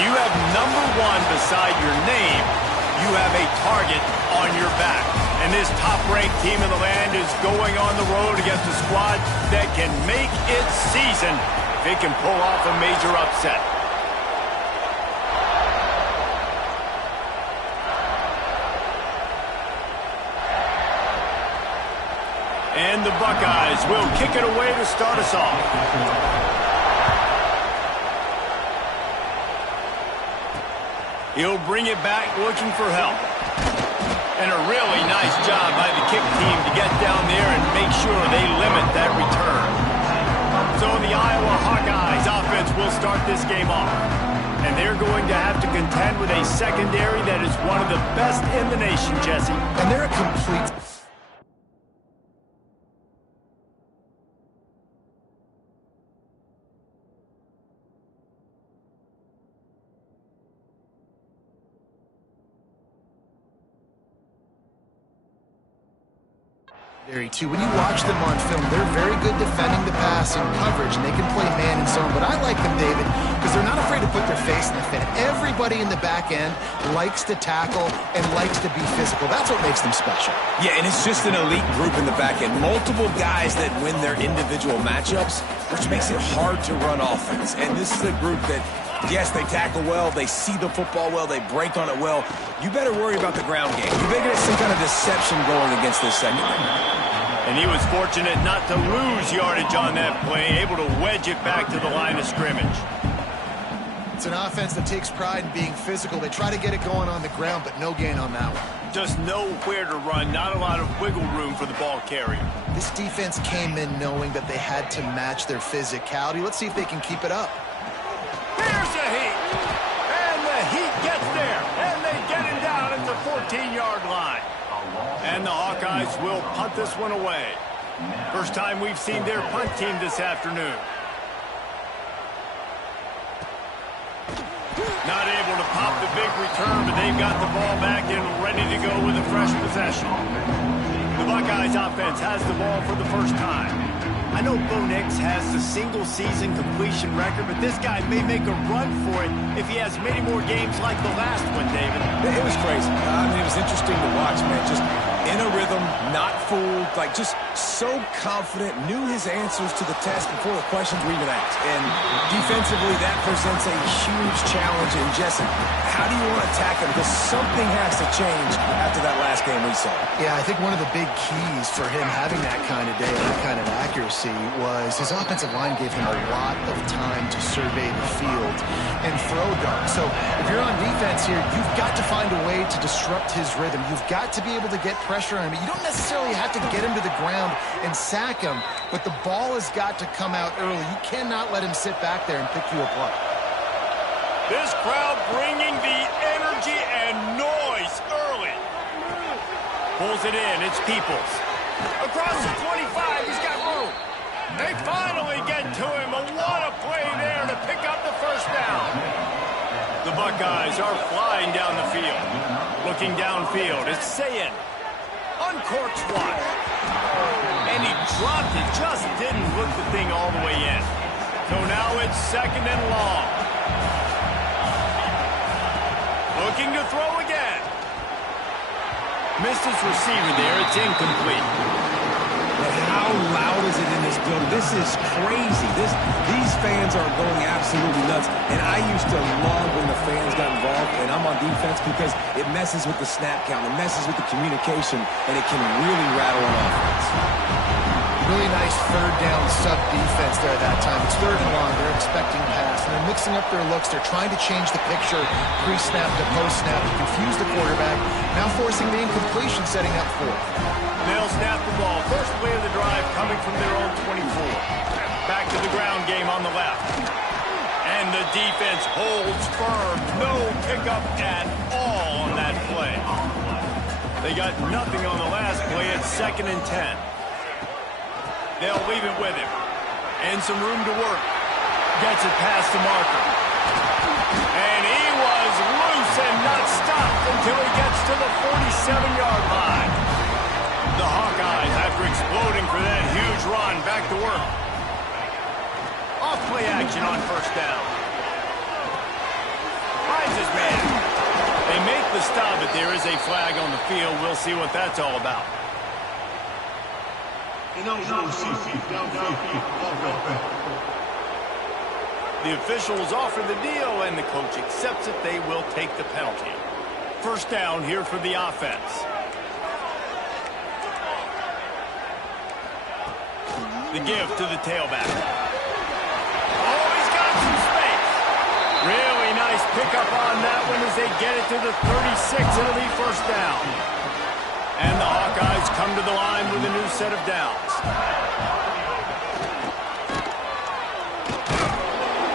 you have number 1 beside your name, you have a target on your back. And this top-ranked team in the land is going on the road against a squad that can make its season if it can pull off a major upset. And the Buckeyes will kick it away to start us off. He'll bring it back looking for help. And a really nice job by the kick team to get down there and make sure they limit that return. So the Iowa Hawkeyes offense will start this game off. And they're going to have to contend with a secondary that is one of the best in the nation, Jesse. And they're a complete... Too. When you watch them on film, they're very good defending the pass and coverage, and they can play man and zone. But I like them, David, because they're not afraid to put their face in the fan. Everybody in the back end likes to tackle and likes to be physical. That's what makes them special. Yeah, and it's just an elite group in the back end. Multiple guys that win their individual matchups, which makes it hard to run offense. And this is a group that, yes, they tackle well, they see the football well, they break on it well. You better worry about the ground game. You better get some kind of deception going against this secondary. And he was fortunate not to lose yardage on that play, able to wedge it back to the line of scrimmage. It's an offense that takes pride in being physical. They try to get it going on the ground, but no gain on that one. Just nowhere to run, not a lot of wiggle room for the ball carrier. This defense came in knowing that they had to match their physicality. Let's see if they can keep it up. Here's the heat. And the heat gets there. And they get him down at the 14-yard line. And the Hawkeyes will punt this one away. First time we've seen their punt team this afternoon. Not able to pop the big return, but they've got the ball back and ready to go with a fresh possession. The Buckeyes offense has the ball for the first time. I know Bo Nix has the single-season completion record, but this guy may make a run for it if he has many more games like the last one, David. It was crazy. I mean, it was interesting to watch, man. Just in a rhythm, not fooled, like just so confident, knew his answers to the test before the questions were even asked. And defensively, that presents a huge challenge. And Jesse, how do you want to attack him? Because something has to change after that last game we saw. Yeah, I think one of the big keys for him having that kind of day, that kind of accuracy, was his offensive line gave him a lot of time to survey the field and throw darts. So if you're on defense here, you've got to find a way to disrupt his rhythm. You've got to be able to get pressure on him. You don't necessarily have to get him to the ground and sack him, but the ball has got to come out early. You cannot let him sit back there and pick you apart. This crowd bringing the energy and noise early. Pulls it in. It's Peoples. Across the 25, he's got room. They finally get to him. What a play there to pick up the first down. The Buckeyes are flying down the field. Looking downfield, it's Sayin. Uncorks one. And he dropped it, just didn't hook the thing all the way in. So now it's second and long. Looking to throw again. Missed his receiver there, it's incomplete. But how loud is it in this building? This is crazy. These fans are going absolutely nuts. And I used to love when the fans got involved, and I'm on defense because it messes with the snap count, it messes with the communication, and it can really rattle an offense. Really nice third down sub defense there that time. It's third and long. They're expecting pass, and they're mixing up their looks. They're trying to change the picture pre-snap to post-snap to confuse the quarterback. Now forcing the incompletion, setting up fourth. They'll snap the ball. First play of the drive coming from their own 24. Back to the ground game on the left. And the defense holds firm. No pickup at all on that play. They got nothing on the last play. It's 2nd and 10. They'll leave it with him. And some room to work. Gets it past the marker. And he was loose and not stopped until he gets to the 47-yard line. The Hawkeyes, after exploding for that huge run, back to work. Off play action on first down. the stop, but there is a flag on the field. We'll see what that's all about. The officials offer the deal, and the coach accepts it. They will take the penalty. First down here for the offense. The give to the tailback. Oh, he's got some space. Really nice pickup on that one as they get it to the 36. It'll be first down. And the Hawkeyes come to the line with a new set of downs.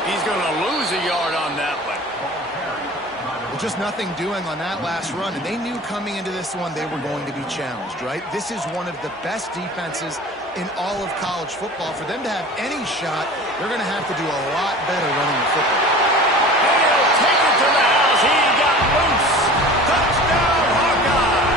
He's going to lose a yard on that one. Well, just nothing doing on that last run, and they knew coming into this one they were going to be challenged, right? This is one of the best defenses in all of college football. For them to have any shot, they're going to have to do a lot better running the football. And he'll take it to the house. He got loose. Touchdown, Hawkeye.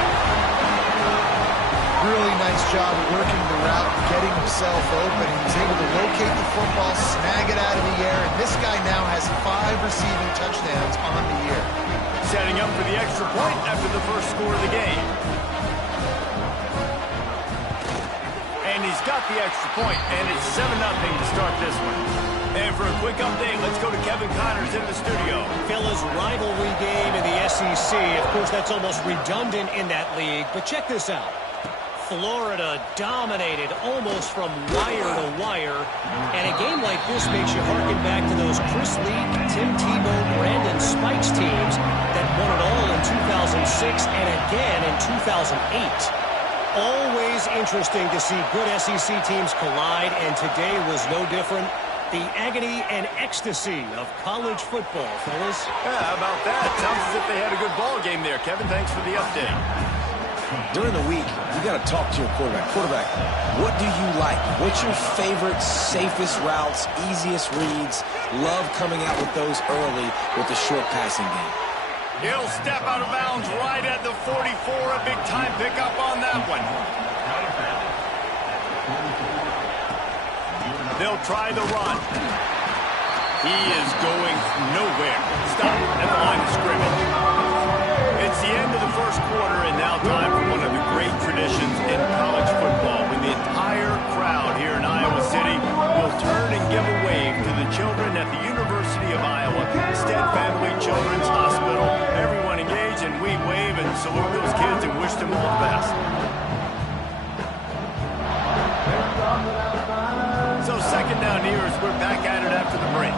Really nice job working the route, getting himself open. He was able to locate the football, snag it out of the air, and this guy now has 5 receiving touchdowns on the year. Setting up for the extra point after the first score of the game. And he's got the extra point, and it's 7-0 to start this one. And for a quick update, let's go to Kevin Connors in the studio. Fellas, rivalry game in the SEC. Of course, that's almost redundant in that league, but check this out. Florida dominated almost from wire to wire. And a game like this makes you harken back to those Chris Leak, Tim Tebow, Brandon Spikes teams that won it all in 2006 and again in 2008. Always interesting to see good SEC teams collide, and today was no different. The agony and ecstasy of college football, fellas. Yeah, how about that? Sounds as if they had a good ball game there. Kevin, thanks for the update. During the week, you got to talk to your quarterback. Quarterback, what do you like? What's your favorite, safest routes, easiest reads? Love coming out with those early with the short passing game. He'll step out of bounds right at the 44. A big-time pickup on that one. They'll try the run. He is going nowhere. Stop at the line of scrimmage. It's the end of the first quarter, and now time for one of the great traditions in college football, when the entire crowd here in Iowa City will turn and give a wave to the children at the University of Iowa, Stead Family Children's Hospital. Everyone engage, and we wave and salute those kids and wish them all the best. So second down here as we're back at it after the break.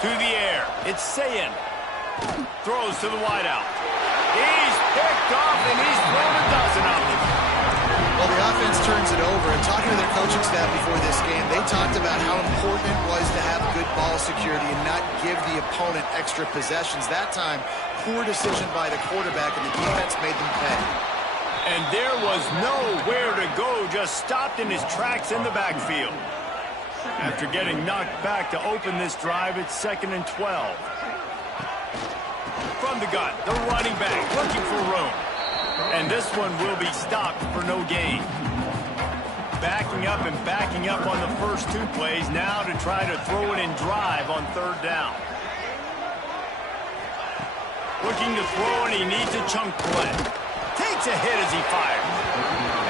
To the air, it's Sayin. Throws to the wideout. He's picked off, and he's thrown a dozen of them. Well, the offense turns it over, and talking to their coaching staff before this game, they talked about how important it was to have good ball security and not give the opponent extra possessions. That time, poor decision by the quarterback, and the defense made them pay. And there was nowhere to go, just stopped in his tracks in the backfield. After getting knocked back to open this drive, it's 2nd and 12. From the gun, the running back looking for room. And this one will be stopped for no gain. Backing up and backing up on the first 2 plays, now to try to throw it in drive on 3rd down. Looking to throw, and he needs a chunk play. Takes a hit as he fires.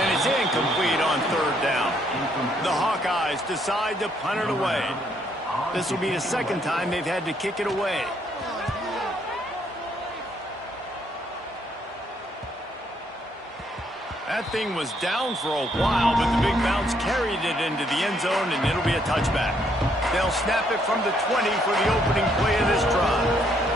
And it's incomplete on 3rd down. The Hawkeyes decide to punt it away. This will be the 2nd time they've had to kick it away. That thing was down for a while, but the big bounce carried it into the end zone, and it'll be a touchback. They'll snap it from the 20 for the opening play of this drive.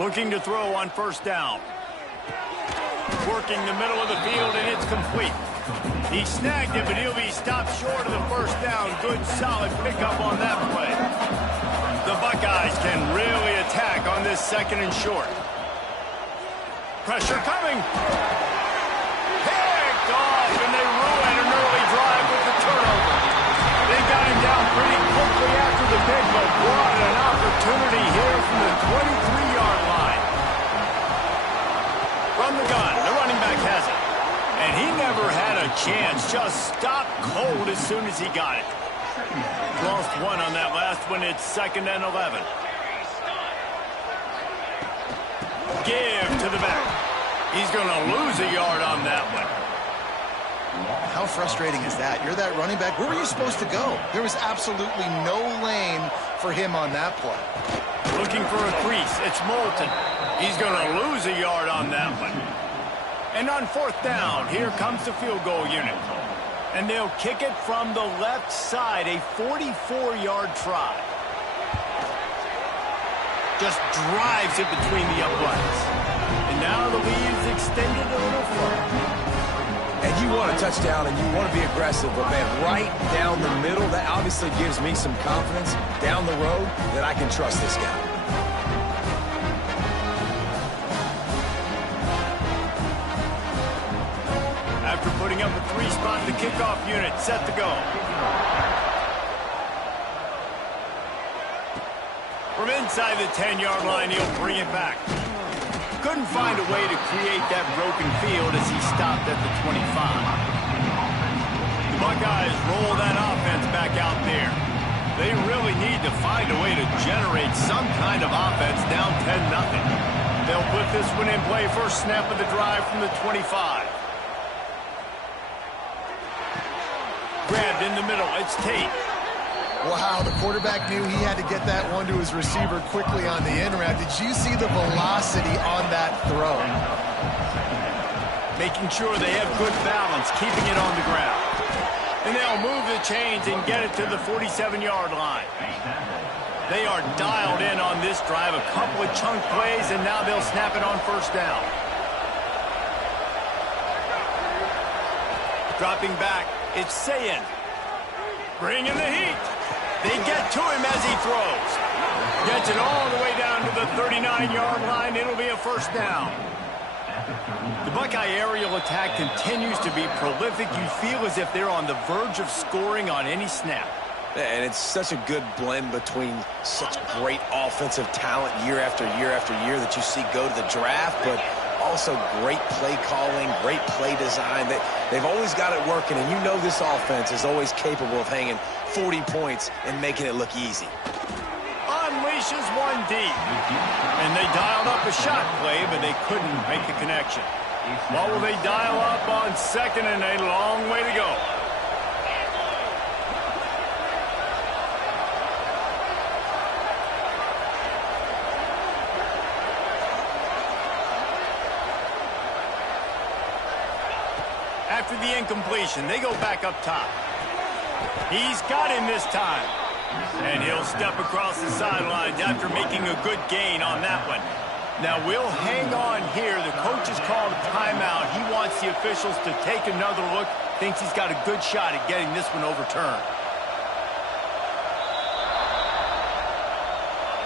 Looking to throw on first down. Working the middle of the field, and it's complete. He snagged it, but he'll be stopped short of the first down. Good, solid pickup on that play. The Buckeyes can really attack on this second and short. Pressure coming. Picked off, and they ruin an early drive with the turnover. They got him down pretty quickly after the pick, but what an opportunity here from the 23-yard line. From the gun, the running back has it. And he never had a chance, just stopped cold as soon as he got it. Lost one on that last one. It's 2nd and 11. Give to the back. He's going to lose a yard on that one. How frustrating is that? You're that running back. Where were you supposed to go? There was absolutely no lane for him on that play. Looking for a crease. It's Moulton. He's going to lose a yard on that one. And on 4th down, here comes the field goal unit. And they'll kick it from the left side, a 44-yard try. Just drives it between the uprights. And now the lead is extended a little further. And you want a touchdown and you want to be aggressive, but man, right down the middle, that obviously gives me some confidence down the road that I can trust this guy. After putting up a 3-spot, the kickoff unit set to go. From inside the 10-yard line, he'll bring it back. Couldn't find a way to create that broken field as he stopped at the 25. The Buckeyes roll that offense back out there. They really need to find a way to generate some kind of offense down 10-0. They'll put this one in play first snap of the drive from the 25. Grabbed in the middle. It's Tate. Wow, the quarterback knew he had to get that one to his receiver quickly on the in route. Did you see the velocity on that throw? Making sure they have good balance, keeping it on the ground. And they'll move the chains and get it to the 47-yard line. They are dialed in on this drive. A couple of chunk plays, and now they'll snap it on first down. Dropping back, it's Sayin. Bringing the heat. They get to him as he throws. Gets it all the way down to the 39-yard line. It'll be a first down. The Buckeye aerial attack continues to be prolific. You feel as if they're on the verge of scoring on any snap. And it's such a good blend between such great offensive talent year after year after year that you see go to the draft, but also great play calling, great play design. They've always got it working, and you know this offense is always capable of hanging 40 points and making it look easy. Unleashes one deep. And they dialed up a shot play, but they couldn't make the connection. What will they dial up on 2nd and a long way to go? After the incompletion, they go back up top. He's got him this time. And he'll step across the sidelines after making a good gain on that one. Now, we'll hang on here. The coach has called a timeout. He wants the officials to take another look. Thinks he's got a good shot at getting this one overturned.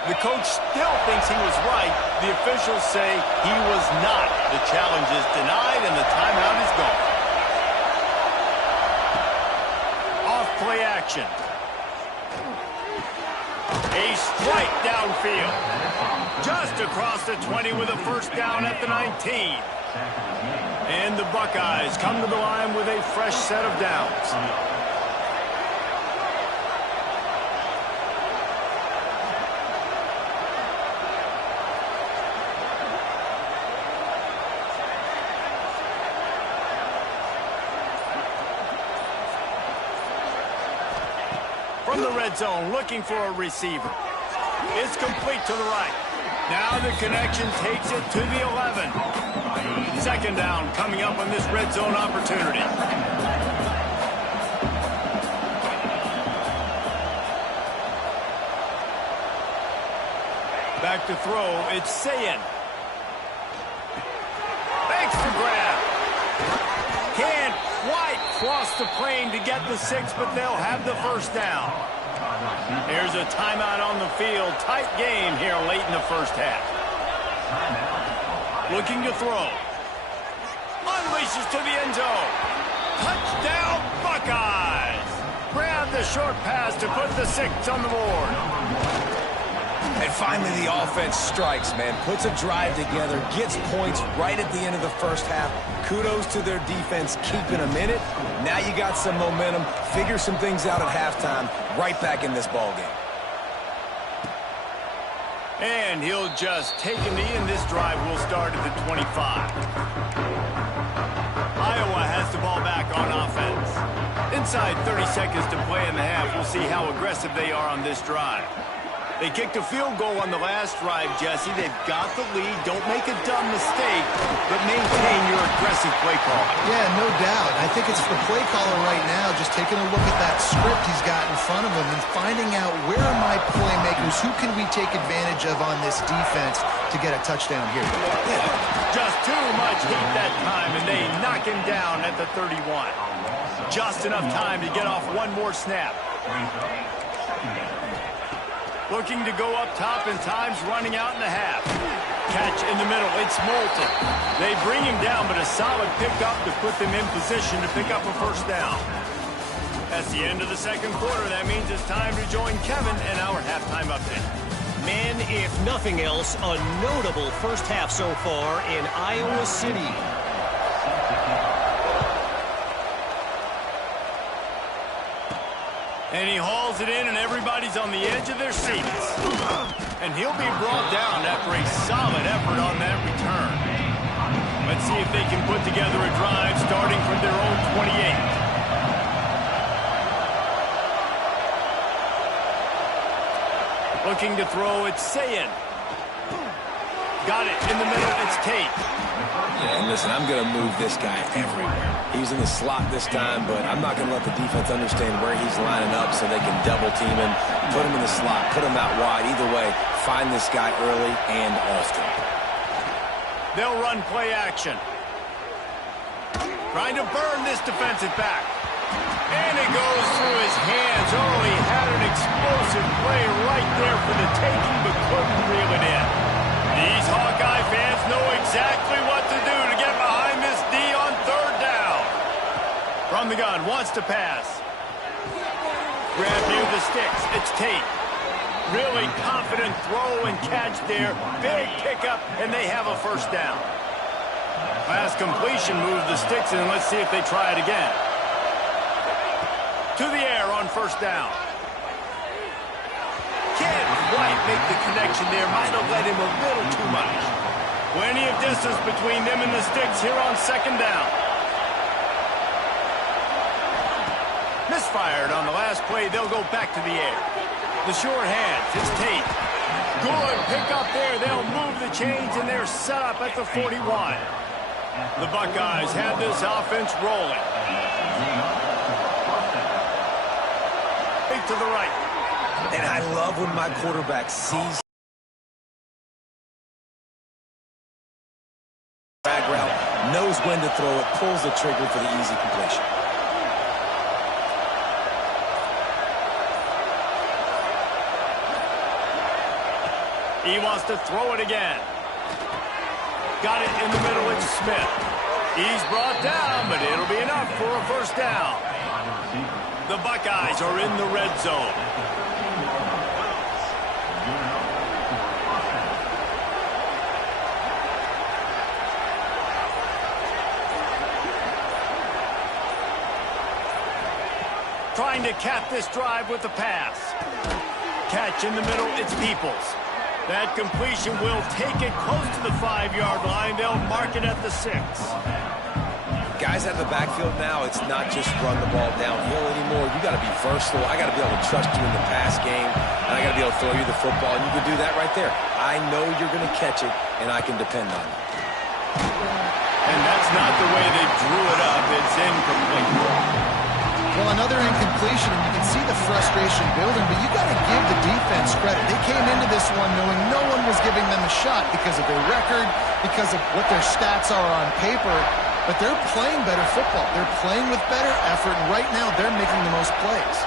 The coach still thinks he was right. The officials say he was not. The challenge is denied, and the timeout is gone. Off-play action. A strike downfield. Just across the 20 with a first down at the 19. And the Buckeyes come to the line with a fresh set of downs. From the red zone, looking for a receiver. It's complete to the right. Now the connection takes it to the 11. 2nd down coming up on this red zone opportunity. Back to throw, it's Sayin. Thanks for grab. Can't quite cross the plane to get the 6, but they'll have the first down. Here's a timeout on the field. Tight game here late in the first half. Looking to throw. Unleashes to the end zone. Touchdown, Buckeyes! Grab the short pass to put the 6 on the board. And finally, the offense strikes, man. Puts a drive together, gets points right at the end of the first half. Kudos to their defense keeping them in it. Now you got some momentum. Figure some things out at halftime. Right back in this ballgame. And he'll just take a knee, and this drive will start at the 25. Iowa has the ball back on offense. Inside 30 seconds to play in the half. We'll see how aggressive they are on this drive. They kicked a field goal on the last drive, Jesse. They've got the lead. Don't make a dumb mistake, but maintain your aggressive play call. Yeah, no doubt. I think it's the play caller right now just taking a look at that script he's got in front of him and finding out where are my playmakers, who can we take advantage of on this defense to get a touchdown here. Just too much heat that time, and they knock him down at the 31. Just enough time to get off one more snap. Looking to go up top, and time's running out in the half. Catch in the middle. It's Moulton. They bring him down, but a solid pickup to put them in position to pick up a first down. That's the end of the second quarter. That means it's time to join Kevin and our halftime update. Men, if nothing else, a notable first half so far in Iowa City. And he hauls it in, and everybody's on the edge of their seats. And he'll be brought down after a solid effort on that return. Let's see if they can put together a drive starting from their own 28. Looking to throw, it's Sayin. Got it in the middle, it's Tate. Yeah, and listen, I'm going to move this guy everywhere. He's in the slot this time, but I'm not going to let the defense understand where he's lining up so they can double team him, put him in the slot, put him out wide. Either way, find this guy early and often. They'll run play action. Trying to burn this defensive back. And it goes through his hands. Oh, he had an explosive play right there for the taking, but couldn't reel it in. These Hawkeye fans know exactly what to do to get behind this D on third down. From the gun, wants to pass. Grab near the sticks. It's Tate. Really confident throw and catch there. Big pickup, and they have a first down. Pass completion moves the sticks in, and let's see if they try it again. To the air on first down. Can't quite make the connection there. Might have led him a little too much. Plenty of distance between them and the sticks here on second down. Misfired on the last play. They'll go back to the air. The short hands. It's Tate. Good pick up there. They'll move the chains, and they're set up at the 41. The Buckeyes have this offense rolling. To the right. And I love when my quarterback sees drag route, knows when to throw it, pulls the trigger for the easy completion. He wants to throw it again. Got it in the middle. It's Smith. He's brought down, but it'll be enough for a first down. The Buckeyes are in the red zone. Trying to cap this drive with the pass. Catch in the middle, it's Peoples. That completion will take it close to the 5-yard line. They'll mark it at the 6. Guys out of the backfield now, it's not just run the ball downhill anymore. You got to be versatile. I got to be able to trust you in the pass game, and I got to be able to throw you the football, and you can do that right there. I know you're going to catch it, and I can depend on it. And that's not the way they drew it up. It's incomplete. Well, another incompletion, and you can see the frustration building, but you got to give the defense credit. They came into this one knowing no one was giving them a shot because of their record, because of what their stats are on paper, but they're playing better football. They're playing with better effort, and right now they're making the most plays.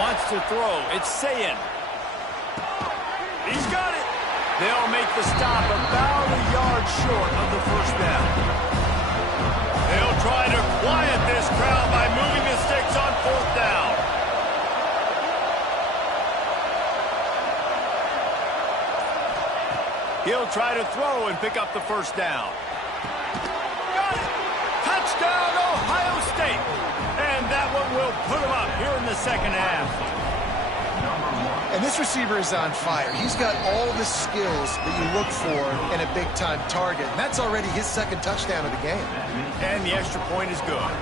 Wants to throw. It's Sayin. He's got it. They'll make the stop about a yard short of the first down. They'll try to quiet this crowd by moving the sticks on fourth down. He'll try to throw and pick up the first down. Got it! Touchdown, Ohio State! And that one will put him up here in the second half. And this receiver is on fire. He's got all the skills that you look for in a big-time target. And that's already his second touchdown of the game. And the extra point is good.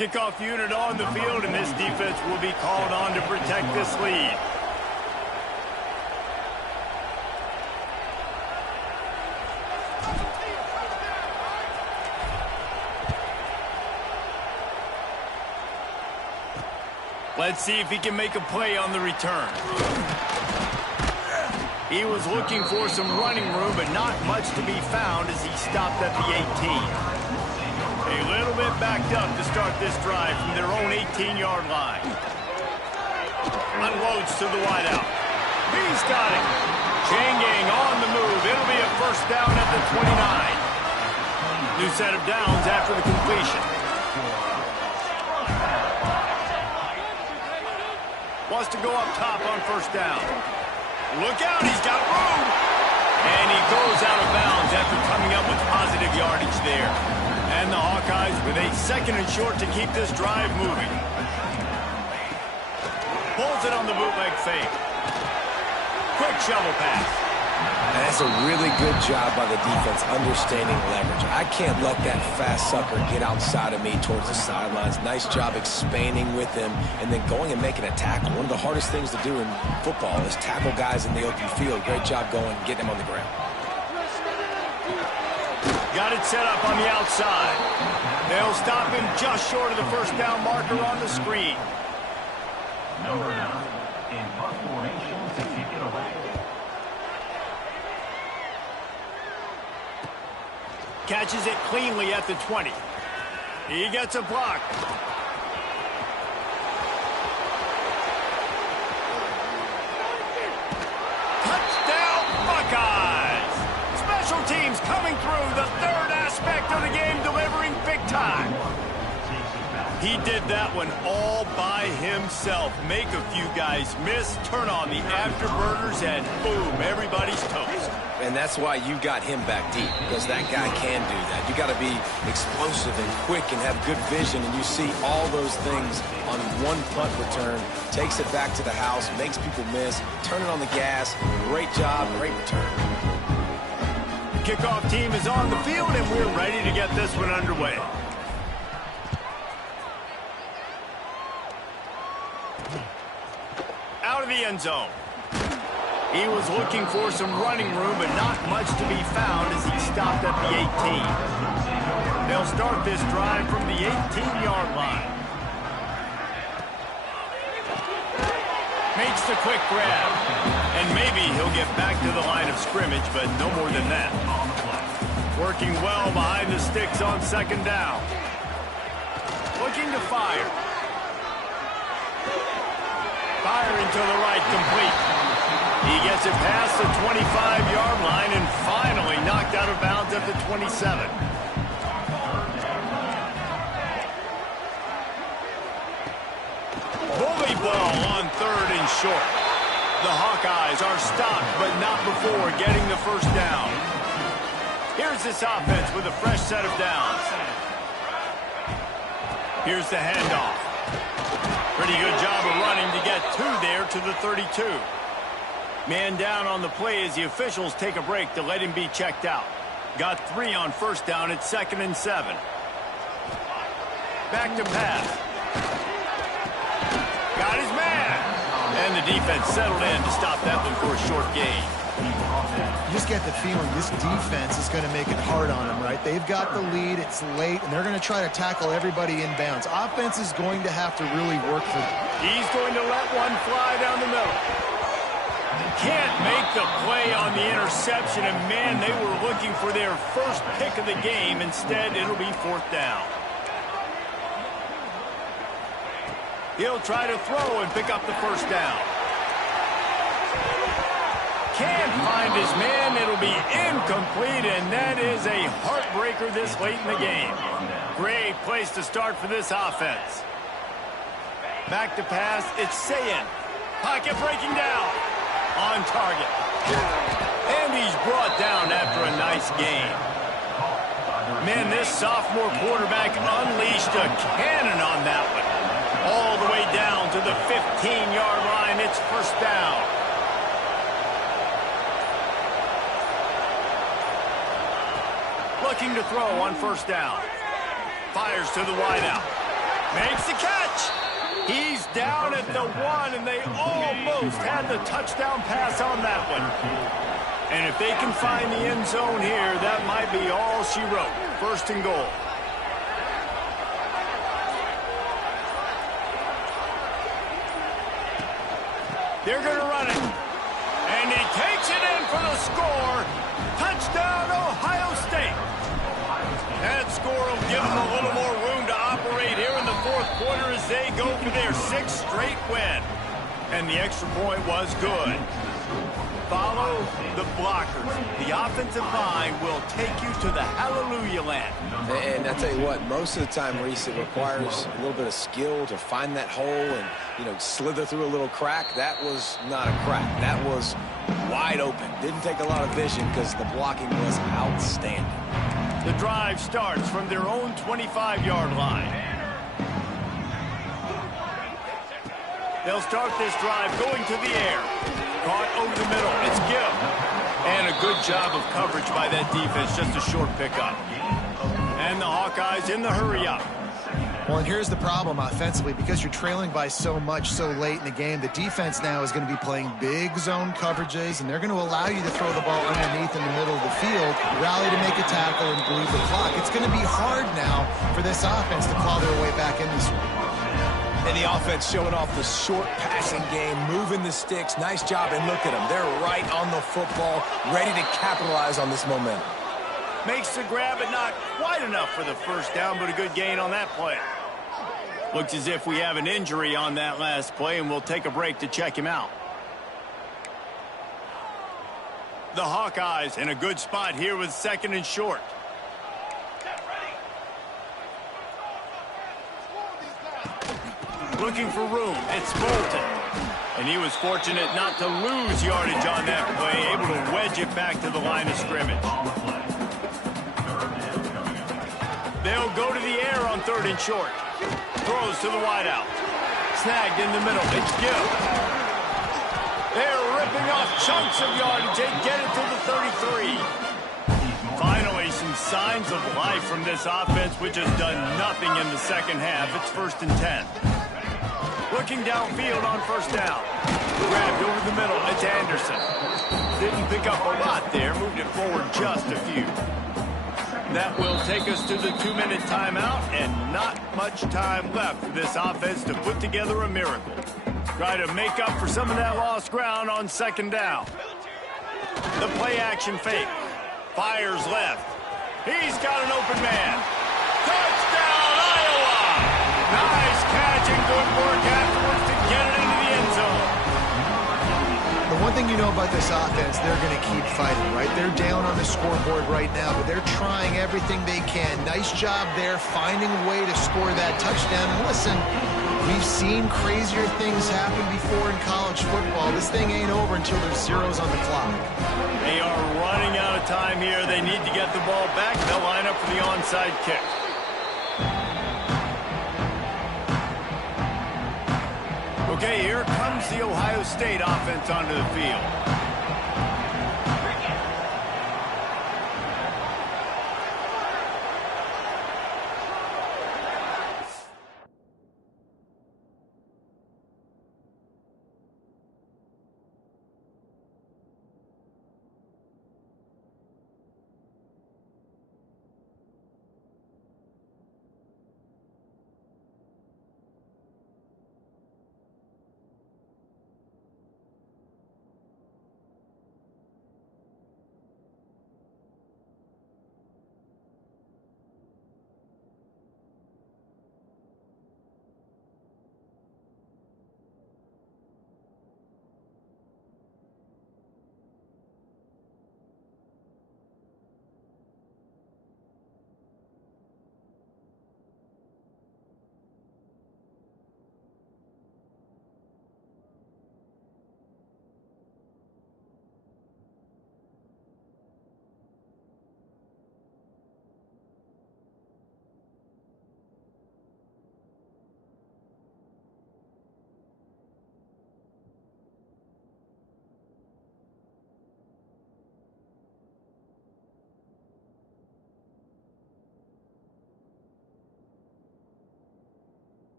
Kickoff unit on the field, and this defense will be called on to protect this lead. Let's see if he can make a play on the return. He was looking for some running room, but not much to be found as he stopped at the 18. A little bit backed up to start this drive from their own 18-yard line. Unloads to the wideout. He's got it. Chain gang on the move. It'll be a first down at the 29. New set of downs after the completion. Wants to go up top on first down. Look out, he's got room. And he goes out of bounds after coming up with positive yardage there. And the Hawkeyes with a second and short to keep this drive moving. Pulls it on the bootleg fake. Quick shovel pass. And that's a really good job by the defense understanding leverage. I can't let that fast sucker get outside of me towards the sidelines. Nice job expanding with him and then going and making a tackle. One of the hardest things to do in football is tackle guys in the open field. Great job going and getting them on the ground. Got it set up on the outside. They'll stop him just short of the first down marker on the screen. Number 9 in punt formation to kick it away. Catches it cleanly at the 20. He gets a block. Touchdown, Buckeyes! Special teams coming through, the third aspect of the game, delivering big time. He did that one all by himself. Make a few guys miss, turn on the afterburners, and boom, everybody's toast. And that's why you got him back deep, because that guy can do that. You got to be explosive and quick and have good vision, and you see all those things on one punt return. Takes it back to the house, makes people miss, turn it on the gas. Great job, great return. Kickoff team is on the field, and we're ready to get this one underway. Out of the end zone. He was looking for some running room, but not much to be found as he stopped at the 18. They'll start this drive from the 18-yard line. Makes the quick grab. And maybe he'll get back to the line of scrimmage, but no more than that. Working well behind the sticks on second down. Looking to fire. Firing to the right, complete. He gets it past the 25-yard line and finally knocked out of bounds at the 27. Bully ball on third and short. The Hawkeyes are stopped, but not before getting the first down. Here's this offense with a fresh set of downs. Here's the handoff. Pretty good job of running to get two there to the 32. Man down on the play as the officials take a break to let him be checked out. Got 3 on first down at 2nd and 7. Back to pass. Got his man. And the defense settled in to stop that one for a short gain. You just get the feeling this defense is going to make it hard on them, right? They've got the lead, it's late, and they're going to try to tackle everybody inbounds. Offense is going to have to really work for them. He's going to let one fly down the middle. Can't make the play on the interception, and man, they were looking for their first pick of the game. Instead, it'll be 4th down. He'll try to throw and pick up the first down. Can't find his man. It'll be incomplete, and that is a heartbreaker this late in the game. Great place to start for this offense. Back to pass. It's Sayin. Pocket breaking down. On target. And he's brought down after a nice game. Man, this sophomore quarterback unleashed a cannon on that one. All the way down to the 15-yard line. It's first down. Looking to throw on first down. Fires to the wideout. Makes the catch. He's down at the 1, and they almost had the touchdown pass on that one. And if they can find the end zone here, that might be all she wrote. 1st and goal. They're going to run it. And he takes it in for the score. Touchdown, Ohio State. That score will give them a little more room to operate here in the 4th quarter as they go for their 6th straight win. And the extra point was good. Follow the blockers. The offensive line will take you to the hallelujah land. And I tell you what, most of the time, Reese, it requires a little bit of skill to find that hole and, slither through a little crack. That was not a crack. That was wide open. Didn't take a lot of vision because the blocking was outstanding. The drive starts from their own 25-yard line. They'll start this drive going to the air. Caught over the middle. It's Gibb. And a good job of coverage by that defense. Just a short pickup. And the Hawkeyes in the hurry-up. Well, and here's the problem offensively. Because you're trailing by so much so late in the game, the defense now is going to be playing big zone coverages, and they're going to allow you to throw the ball underneath in the middle of the field, rally to make a tackle, and bleed the clock. It's going to be hard now for this offense to claw their way back in this one. And the offense showing off the short passing game, moving the sticks. Nice job, and look at them. They're right on the football, ready to capitalize on this momentum. Makes the grab, but not quite enough for the first down, but a good gain on that play. Looks as if we have an injury on that last play, and we'll take a break to check him out. The Hawkeyes in a good spot here with 2nd and short. Looking for room. It's Bolton. And he was fortunate not to lose yardage on that play, able to wedge it back to the line of scrimmage. They'll go to the air on 3rd and short. Throws to the wideout. Snagged in the middle. It's Gibb. They're ripping off chunks of yardage. They get it to the 33. Finally, some signs of life from this offense, which has done nothing in the second half. It's 1st and 10. Looking downfield on first down. Grabbed over the middle. It's Anderson. Didn't pick up a lot there. Moved it forward just a few. That will take us to the 2-minute timeout, and not much time left for this offense to put together a miracle. Try to make up for some of that lost ground on 2nd down. The play action fake. Fires left. He's got an open man. Touchdown, Iowa! Nice catch and good work afterwards to get it into the end zone. The one thing you know about this offense, they're going to keep fighting, right? They're down on the scoreboard right now, but they're trying everything they can. Nice job there, finding a way to score that touchdown. And listen, We've seen crazier things happen before in college football. This thing ain't over until there's zeros on the clock. They are running out of time here. They need to get the ball back. They'll line up for the onside kick. Okay, here comes the Ohio State offense onto the field.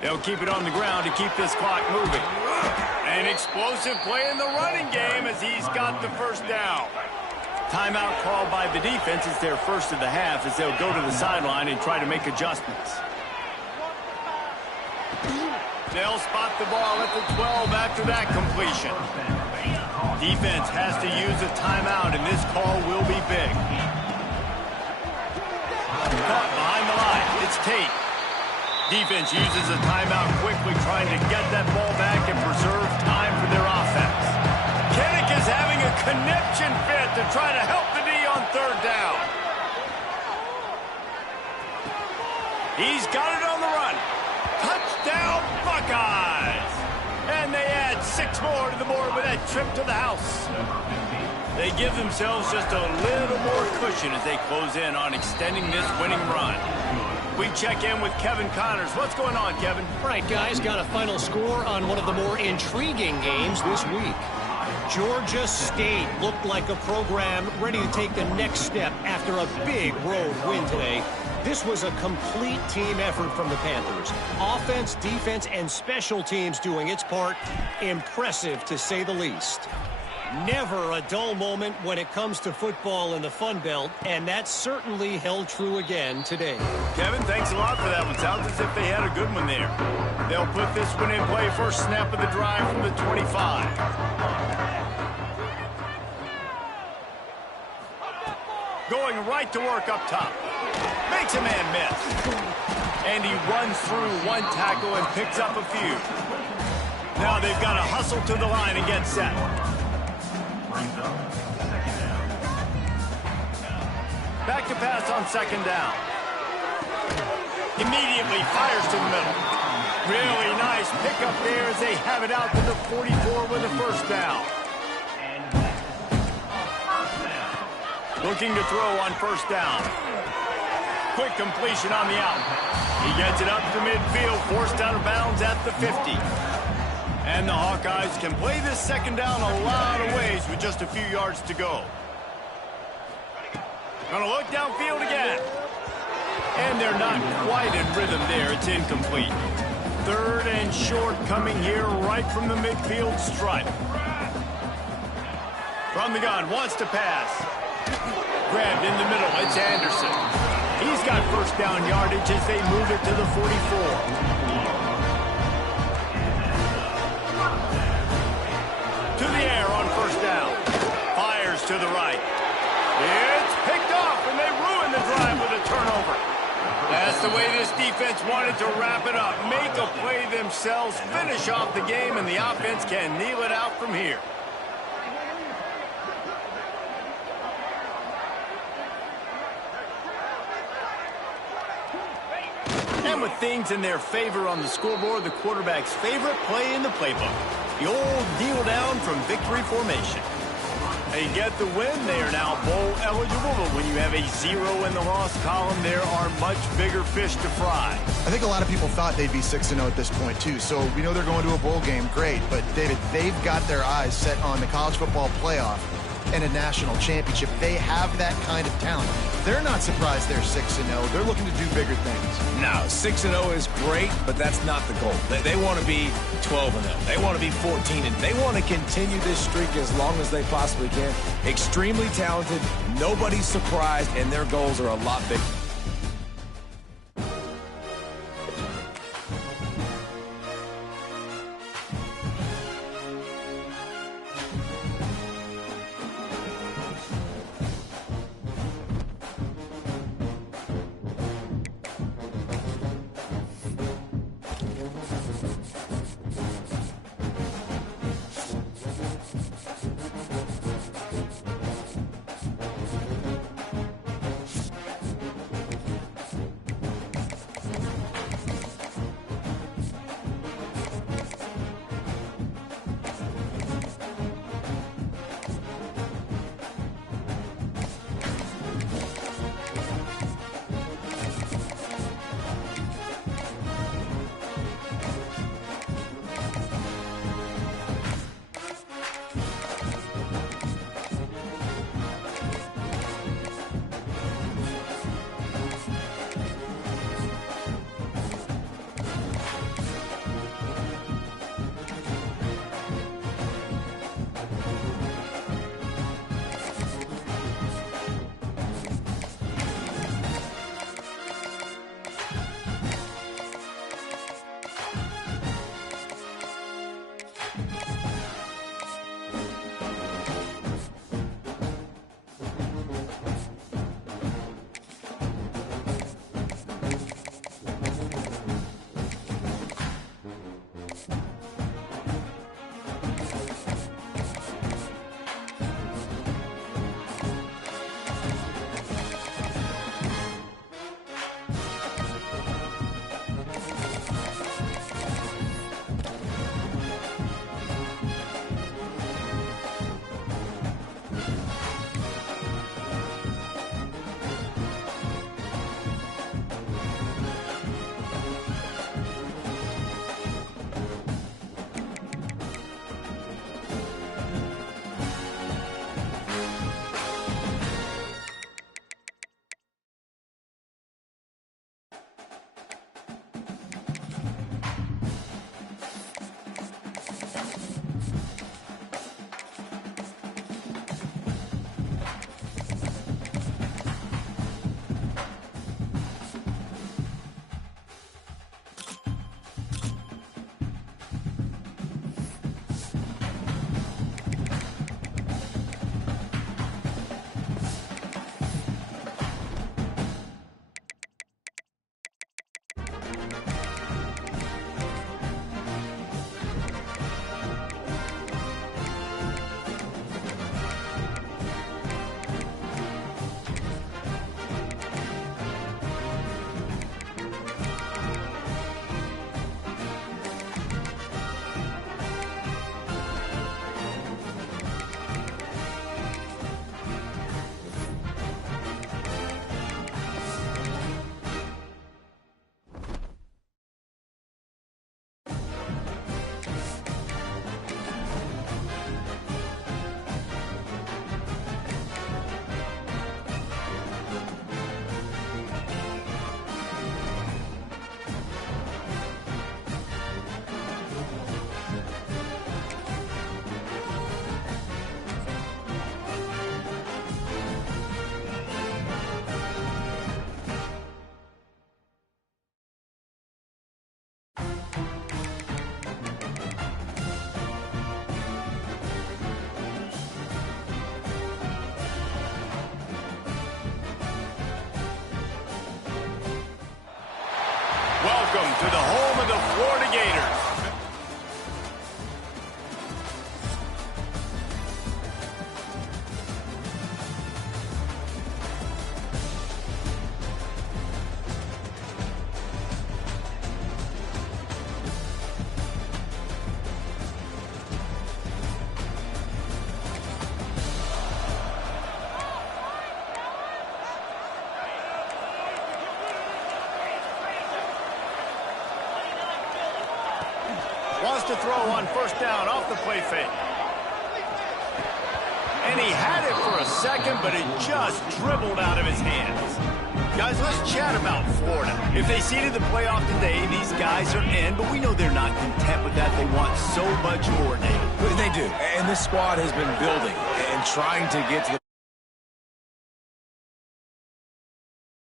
They'll keep it on the ground to keep this clock moving. An explosive play in the running game as he's got the first down. Timeout called by the defense is their first of the half as they'll go to the sideline and try to make adjustments. They'll spot the ball at the 12 after that completion. Defense has to use a timeout, and this call will be big. Caught behind the line. It's Tate. Defense uses a timeout quickly, trying to get that ball back and preserve time for their offense. Kinnick is having a conniption fit to try to help the D on third down. He's got it on the run. Touchdown, Buckeyes! And they add 6 more to the board with that trip to the house. They give themselves just a little more cushion as they close in on extending this winning run. We check in with Kevin Connors. What's going on, Kevin? Right, guys, got a final score on one of the more intriguing games this week. Georgia State looked like a program ready to take the next step after a big road win today. This was a complete team effort from the Panthers. Offense, defense, and special teams doing its part. Impressive, to say the least. Never a dull moment when it comes to football in the Fun Belt, and that certainly held true again today. Kevin, thanks a lot for that one. Sounds as if they had a good one there. They'll put this one in play. First snap of the drive from the 25. Going right to work up top. Makes a man miss. And he runs through one tackle and picks up a few. Now they've got to hustle to the line and get set. Back to pass on second down. Immediately fires to the middle. Really nice pickup there as they have it out to the 44 with a first down. Looking to throw on first down. Quick completion on the out. He gets it up to midfield, forced out of bounds at the 50. And the Hawkeyes can play this second down a lot of ways with just a few yards to go. Gonna look downfield again. And they're not quite in rhythm there. It's incomplete. Third and short coming here right from the midfield stripe. From the gun, wants to pass. Grabbed in the middle, it's Anderson. He's got first down yardage as they move it to the 44. To the air on first down. Fires to the right. It's picked off, and they ruin the drive with a turnover. That's the way this defense wanted to wrap it up. Make a play themselves, finish off the game, and the offense can kneel it out from here. And with things in their favor on the scoreboard, the quarterback's favorite play in the playbook. The old kneel down from victory formation. They get the win. They are now bowl eligible, but when you have a 0 in the loss column, there are much bigger fish to fry. I think a lot of people thought they'd be 6-0 at this point, too. So we know they're going to a bowl game. Great. But, David, they've got their eyes set on the college football playoff and a national championship. They have that kind of talent. They're not surprised they're 6-0. They're looking to do bigger things. No, 6-0 is great, but that's not the goal. They want to be 12-0. They want to be 14-0. They want to continue this streak as long as they possibly can. Extremely talented. Nobody's surprised, and their goals are a lot bigger. Welcome to the home of the Florida Gators. Wants to throw on first down off the play fake. And he had it for a second, but it just dribbled out of his hands. Guys, let's chat about Florida. If they seeded the playoff today, these guys are in, but we know they're not content with that. They want so much more, Dave. They do. And this squad has been building and trying to get to the